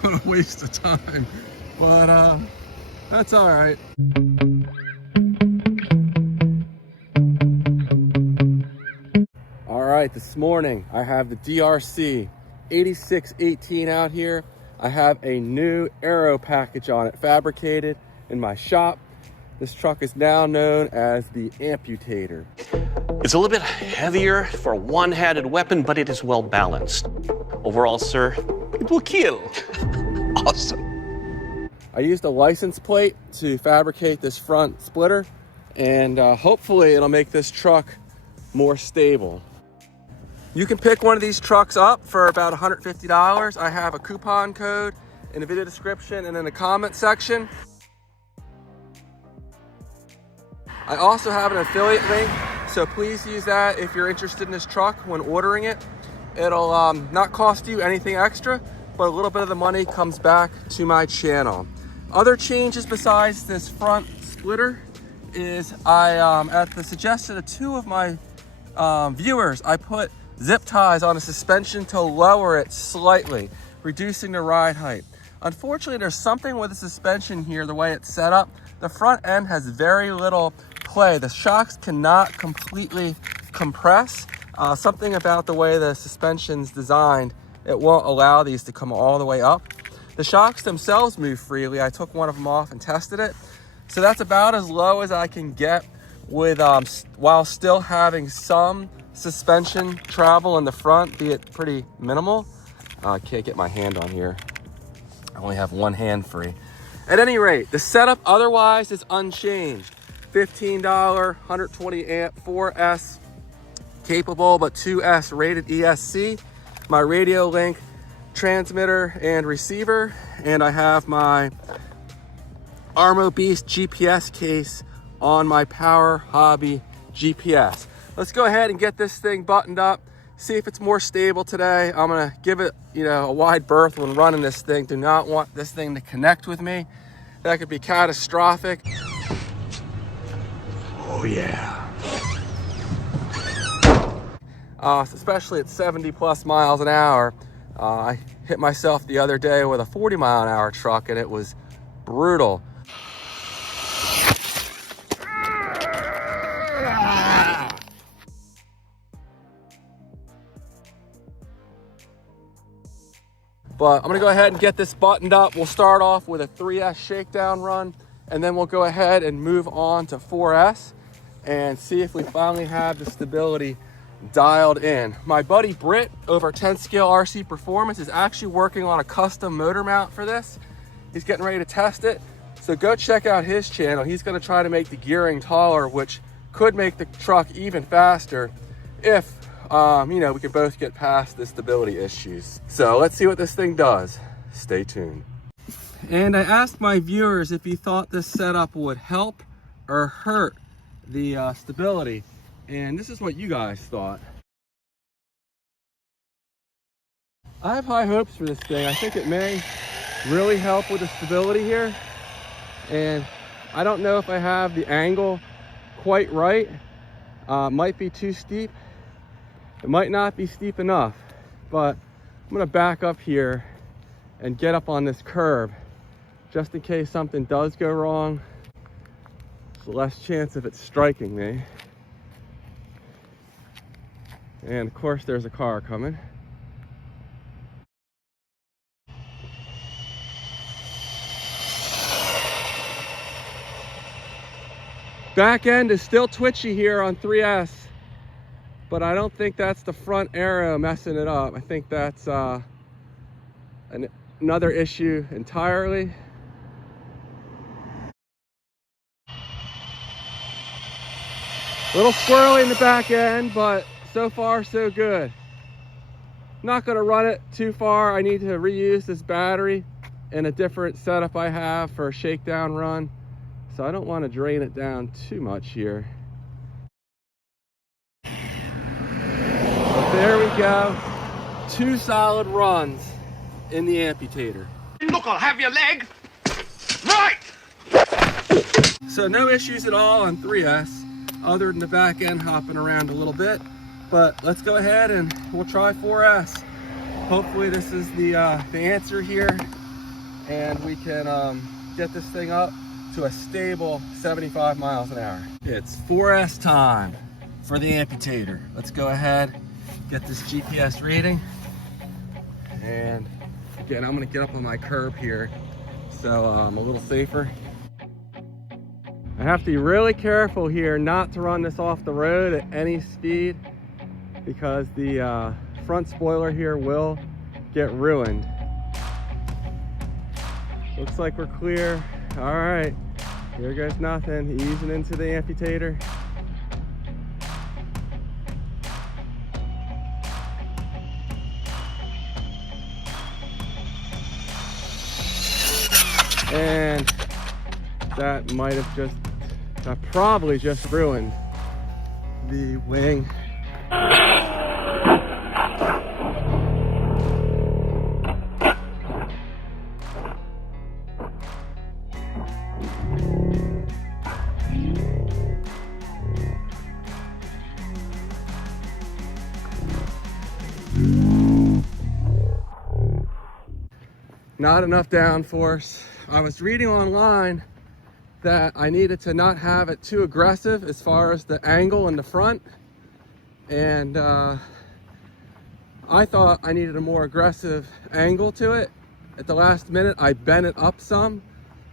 What a waste of time. But that's all right. All right, this morning I have the DeeRC 8618 out here. I have a new aero package on it fabricated in my shop. This truck is now known as the Amputator. It's a little bit heavier for a one-handed weapon, but it is well balanced. Overall, sir, it will kill. Awesome. I used a license plate to fabricate this front splitter, and hopefully it'll make this truck more stable. You can pick one of these trucks up for about $150. I have a coupon code in the video description and in the comment section. I also have an affiliate link, so please use that if you're interested in this truck when ordering it. It'll not cost you anything extra, but a little bit of the money comes back to my channel. Other changes besides this front splitter is at the suggestion of two of my viewers, I put zip ties on the suspension to lower it slightly, reducing the ride height. Unfortunately, there's something with the suspension here, the way it's set up. The front end has very little play. The shocks cannot completely compress. Something about the way the suspension's designed, it won't allow these to come all the way up. The shocks themselves move freely. I took one of them off and tested it. So that's about as low as I can get with while still having some suspension travel in the front, be it pretty minimal. I can't get my hand on here. I only have one hand free. At any rate, the setup otherwise is unchanged. $15, 120 amp 4S capable, but 2S rated ESC. My radio link, transmitter and receiver. And I have my Armo Beast GPS case on my Power Hobby GPS. Let's go ahead and get this thing buttoned up, see if it's more stable today. I'm gonna give it, a wide berth when running this thing. Do not want this thing to connect with me. That could be catastrophic. Oh yeah. Especially at 70 plus miles an hour. I hit myself the other day with a 40 mile an hour truck and it was brutal. But I'm gonna go ahead and get this buttoned up. We'll start off with a 3S shakedown run, and then we'll go ahead and move on to 4S and see if we finally have the stability dialed in. My buddy Britt over 10 Scale RC Performance is actually working on a custom motor mount for this. He's getting ready to test it. So go check out his channel. He's gonna try to make the gearing taller, which could make the truck even faster if we can both get past the stability issues. So let's see what this thing does. Stay tuned. And I asked my viewers if you thought this setup would help or hurt the stability. And this is what you guys thought. I have high hopes for this thing. I think it may really help with the stability here. And I don't know if I have the angle quite right. Might be too steep. It might not be steep enough, but I'm gonna back up here and get up on this curb just in case something does go wrong. There's less chance of it striking me. And of course there's a car coming. Back end is still twitchy here on 3S. But I don't think that's the front aero messing it up. I think that's another issue entirely. A little squirrely in the back end, but so far so good. Not gonna run it too far. I need to reuse this battery in a different setup I have for a shakedown run. So I don't want to drain it down too much here. There we go. 2 solid runs in the Amputator. Look, I'll have your leg. Right! So no issues at all on 3S, other than the back end hopping around a little bit. But let's go ahead and we'll try 4S. hopefully this is the answer here, and we can get this thing up to a stable 75 miles an hour. It's 4S time for the amputator. Let's go ahead, get this GPS reading. And again, I'm gonna get up on my curb here so I'm a little safer. I have to be really careful here not to run this off the road at any speed, because the front spoiler here will get ruined. Looks like we're clear. All right, here goes nothing. Easing into the amputator. And that might have probably just ruined the wing. Not enough downforce. I was reading online that I needed to not have it too aggressive as far as the angle in the front, and I thought I needed a more aggressive angle to it. At the last minute I bent it up some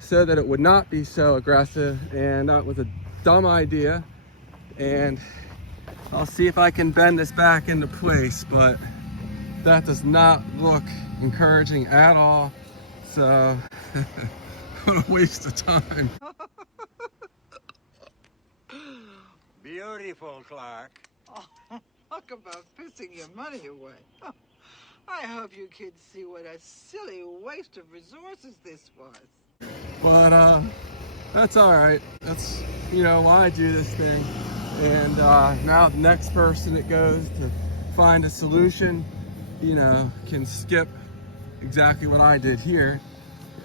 so that it would not be so aggressive, and that was a dumb idea. And I'll see if I can bend this back into place, but that does not look encouraging at all. So what a waste of time. Beautiful, Clark. Oh, talk about pissing your money away. Oh, I hope you kids see what a silly waste of resources this was. But that's all right. That's, you know, why I do this thing. And now the next person that goes to find a solution, you know, can skip exactly what I did here.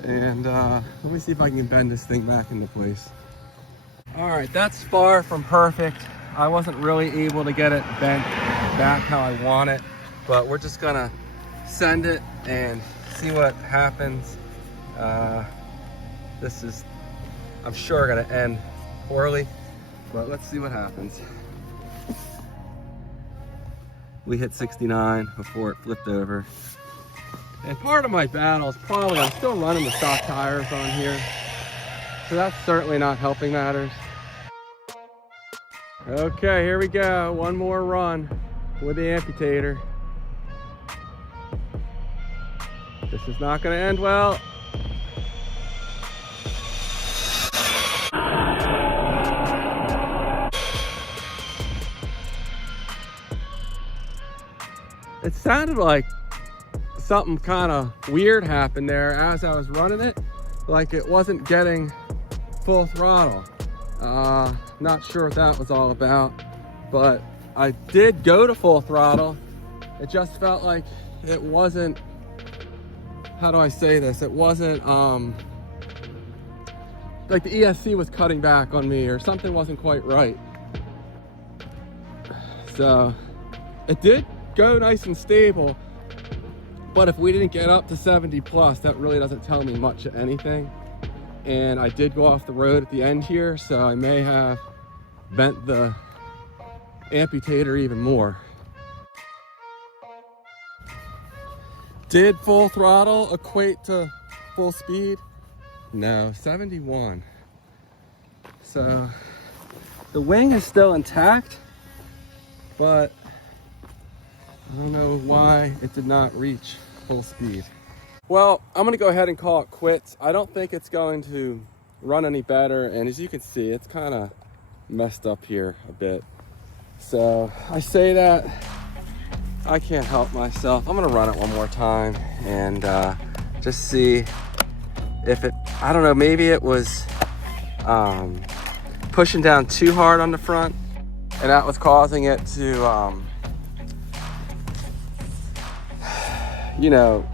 And let me see if I can bend this thing back into place. All right, that's far from perfect. I wasn't really able to get it bent back how I want it, but we're just gonna send it and see what happens. This is, I'm sure, gonna end poorly, but let's see what happens. We hit 69 before it flipped over. And part of my battle is probably I'm still running the stock tires on here, so that's certainly not helping matters. Okay, here we go. One more run with the amputator. This is not going to end well. It sounded like something kind of weird happened there as I was running it, like it wasn't getting full throttle. Not sure what that was all about, but I did go to full throttle. It just felt like it wasn't, how do I say this? It wasn't, like the ESC was cutting back on me or something wasn't quite right. So it did go nice and stable, but if we didn't get up to 70 plus, that really doesn't tell me much of anything. And I did go off the road at the end here, so I may have bent the amputator even more. Did full throttle equate to full speed? No, 71. So the wing is still intact, but I don't know why it did not reach full speed. Well, I'm gonna go ahead and call it quits. I don't think it's going to run any better, and as you can see, it's kind of messed up here a bit. So I say that, I can't help myself. I'm gonna run it one more time and just see if it, I don't know, maybe it was pushing down too hard on the front, and that was causing it to, you know,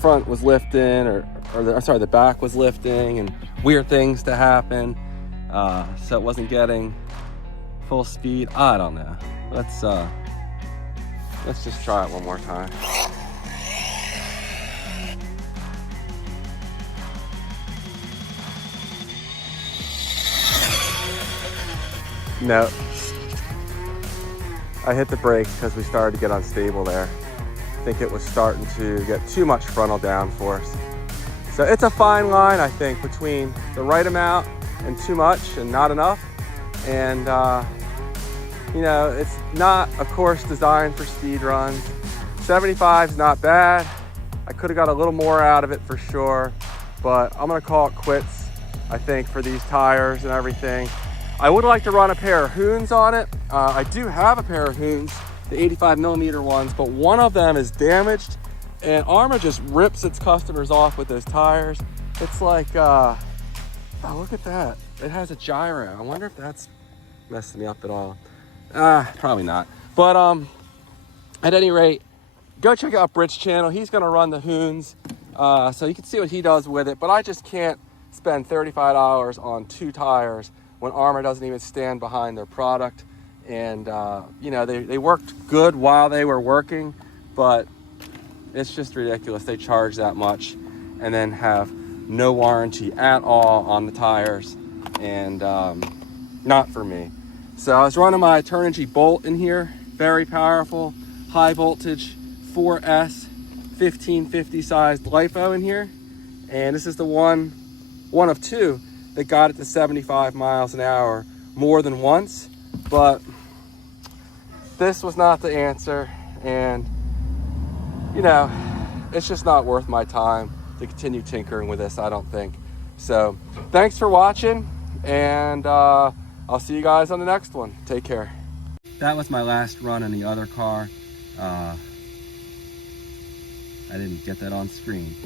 front was lifting, or the back was lifting, and weird things to happen. So it wasn't getting full speed. I don't know. Let's just try it one more time. No. I hit the brakes because we started to get unstable there. I think it was starting to get too much frontal downforce. So it's a fine line, I think, between the right amount and too much and not enough. And, you know, it's not a course designed for speed runs. 75 is not bad. I could have got a little more out of it for sure, but I'm gonna call it quits, I think, for these tires and everything. I would like to run a pair of Hoons on it. I do have a pair of Hoons, the 85mm ones, but one of them is damaged, and Arrma just rips its customers off with those tires. It's like, oh, look at that. It has a gyro. I wonder if that's messing me up at all. Probably not. But at any rate, go check out Britt's channel. He's gonna run the Hoons, so you can see what he does with it. But I just can't spend $35 on 2 tires when Arrma doesn't even stand behind their product. And you know, they worked good while they were working, but it's just ridiculous. They charge that much and then have no warranty at all on the tires, and not for me. So I was running my Turnigy Bolt in here, very powerful, high voltage 4S 1550 sized LiPo in here, and this is the one of 2 that got it to 75 miles an hour more than once. But this was not the answer, and you know, it's just not worth my time to continue tinkering with this, I don't think. So thanks for watching, and I'll see you guys on the next one. Take care. That was my last run in the other car. I didn't get that on screen.